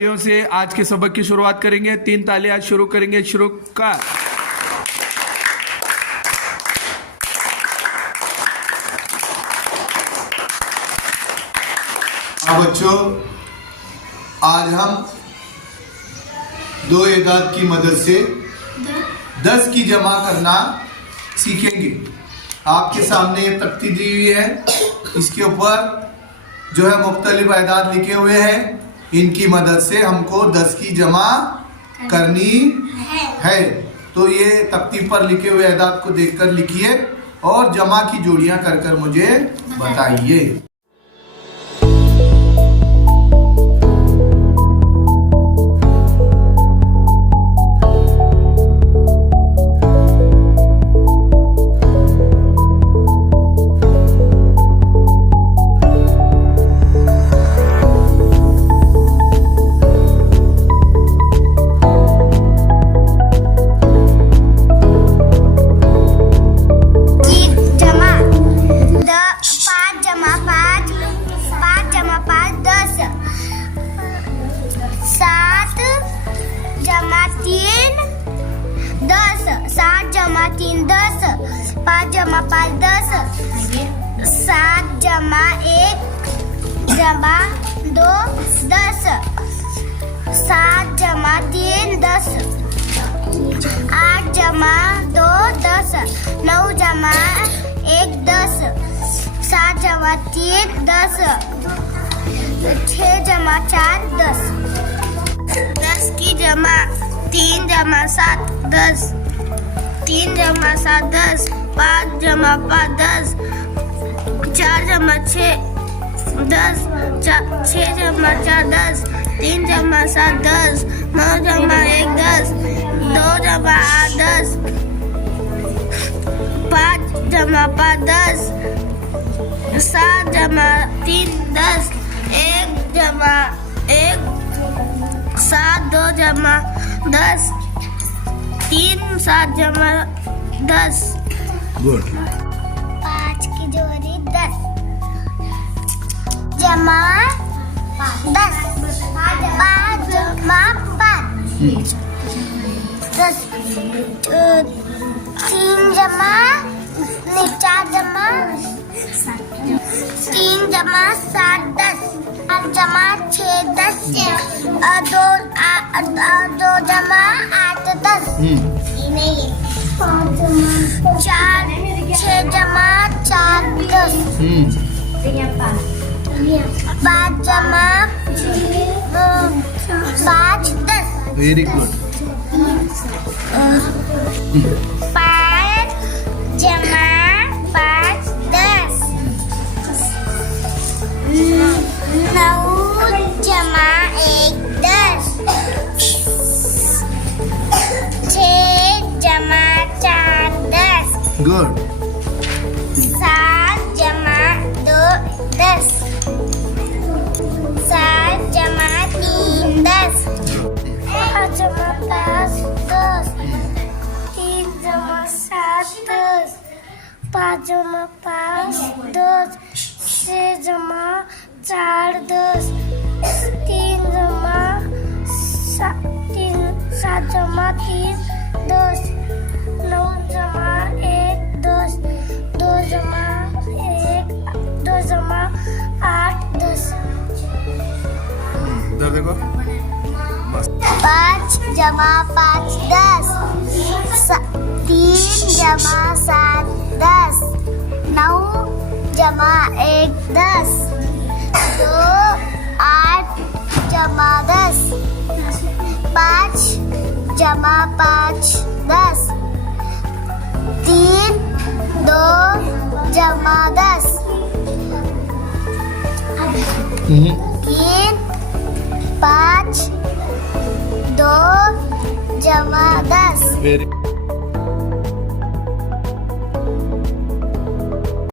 से आज के सबक की शुरुआत करेंगे। 3 ताली आज शुरू करेंगे। शुरू का बच्चों, आज हम दो एदाद की मदद से 10 की जमा करना सीखेंगे। आपके सामने ये तख्ती दी हुई है, इसके ऊपर जो है मुख्तलिफ एदाद लिखे हुए हैं। इनकी मदद से हमको 10 की जमा करनी है। तो ये तख्ती पर लिखे हुए एदाद को देखकर लिखिए और जमा की जोड़ियां कर कर मुझे बताइए। जमा 3 10, 5 जमा 5 10, 7 जमा 1 जमा 2 10, 7 जमा 3 10, 8 जमा 2 10, 9 जमा 1 10, 7 जमा 3 10, 6 जमा 4 10, 10 की जमा 3 जमा 7 10, 3 जमा 7 10, 5 जमा 5 10, 4 जमा 6 10, 6 जमा 4 10, 3 जमा 7 10, 9 जमा 1 10, 2 जमा 8 10, 5 जमा 5 10, 7 जमा 3 10, 1 जमा 1 7 2 जमा 10, 3 7 जमा 10। गुड। 5 की जोड़ी 10 जमा 10, 5 जमा 5 10, 3 जमा 4 जमा 3 जमा 7 10, 8 जमा 6 10, 2 जमा 8 10, 4 6 जमा 4 10, 5 जमा 5 10। Very good. 5 जमा 5 10, 9 जमा 1 10, 6 जमा 4 10, गुड। 7 जमा 2 10, 7 जमा 3 10, 5 जमा 5 10, 3 जमा 7 10, 5 जमा 5 10, 6 जमा 4 10, 3 जमा 7 जमा 3 10, 9 जमा 1 10, 2 जमा 1 2 जमा 8 10। इधर देखो। 5 जमा 5 10, 3 जमा 7 10, 9 जमा 1 10, 2 8 जमा 10, 5 जमा 5 10, 3 2 जमा 10, 3 5 2 जमा 10। वेरी